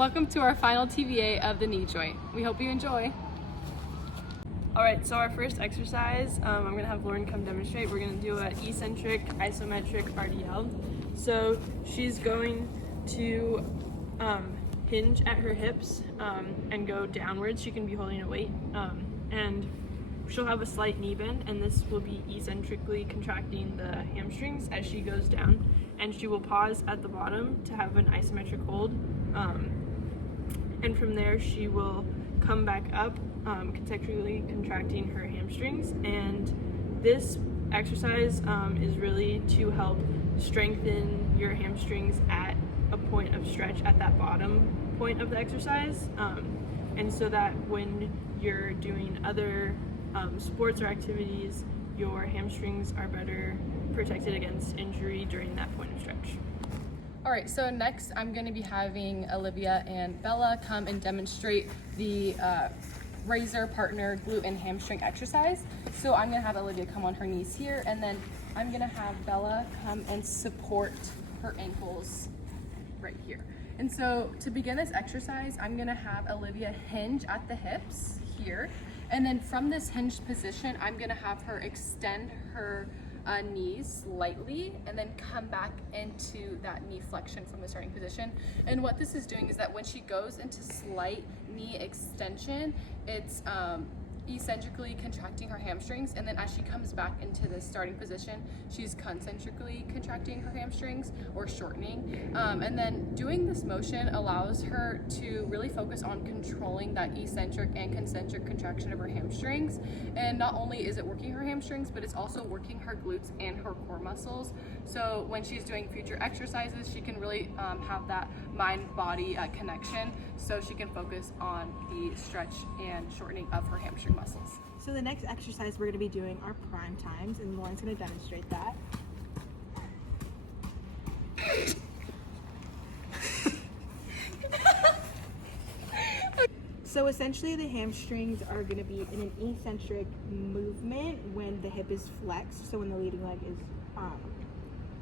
Welcome to our final TVA of the knee joint. We hope you enjoy. All right, so our first exercise, I'm gonna have Lauren come demonstrate. We're gonna do an eccentric isometric RDL. So she's going to hinge at her hips and go downwards. She can be holding a weight, and she'll have a slight knee bend, and this will be eccentrically contracting the hamstrings as she goes down. And she will pause at the bottom to have an isometric hold, and from there she will come back up, concentrically contracting her hamstrings. And this exercise is really to help strengthen your hamstrings at a point of stretch at that bottom point of the exercise, and so that when you're doing other sports or activities, your hamstrings are better protected against injury during that point of stretch. All right, so next I'm going to be having Olivia and Bella come and demonstrate the razor partner glute and hamstring exercise. So I'm going to have Olivia come on her knees here, and then I'm going to have Bella come and support her ankles right here. And so to begin this exercise, I'm going to have Olivia hinge at the hips here, and then from this hinged position, I'm going to have her extend her knees slightly and then come back into that knee flexion from the starting position. And what this is doing is that when she goes into slight knee extension, it's eccentrically contracting her hamstrings, and then as she comes back into the starting position, she's concentrically contracting her hamstrings or shortening. And then doing this motion allows her to really focus on controlling that eccentric and concentric contraction of her hamstrings. And not only is it working her hamstrings, but it's also working her glutes and her core muscles. So when she's doing future exercises, she can really have that mind-body connection, so she can focus on the stretch and shortening of her hamstring muscles. So the next exercise we're going to be doing are prime times, and Lauren's going to demonstrate that. So essentially the hamstrings are going to be in an eccentric movement when the hip is flexed, so when the leading leg is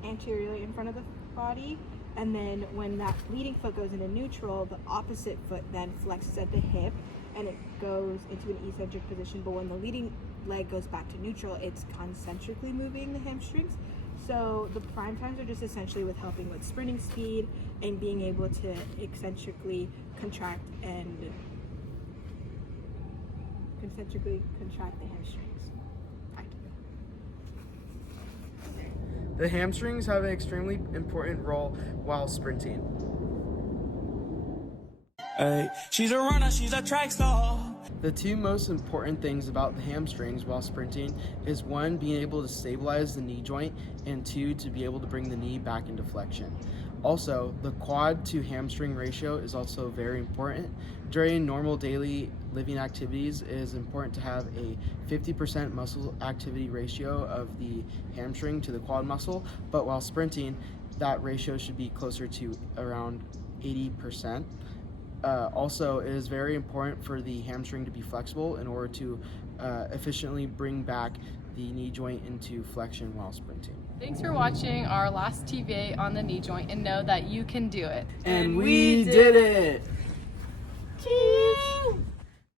anteriorly in front of the body, and then when that leading foot goes into neutral, the opposite foot then flexes at the hip and it goes into an eccentric position. But when the leading leg goes back to neutral, it's concentrically moving the hamstrings. So the prime times are just essentially with helping with sprinting speed and being able to eccentrically contract and concentrically contract the hamstrings. The hamstrings have an extremely important role while sprinting. Hey, she's a runner, she's a track star. The two most important things about the hamstrings while sprinting is one, being able to stabilize the knee joint, and two, to be able to bring the knee back into flexion. Also, the quad to hamstring ratio is also very important. During normal daily living activities, it is important to have a 50% muscle activity ratio of the hamstring to the quad muscle, but while sprinting, that ratio should be closer to around 80%. Also, it is very important for the hamstring to be flexible in order to efficiently bring back the knee joint into flexion while sprinting. Thanks for watching our last TVA on the knee joint, and know that you can do it. And we did it! Cheers!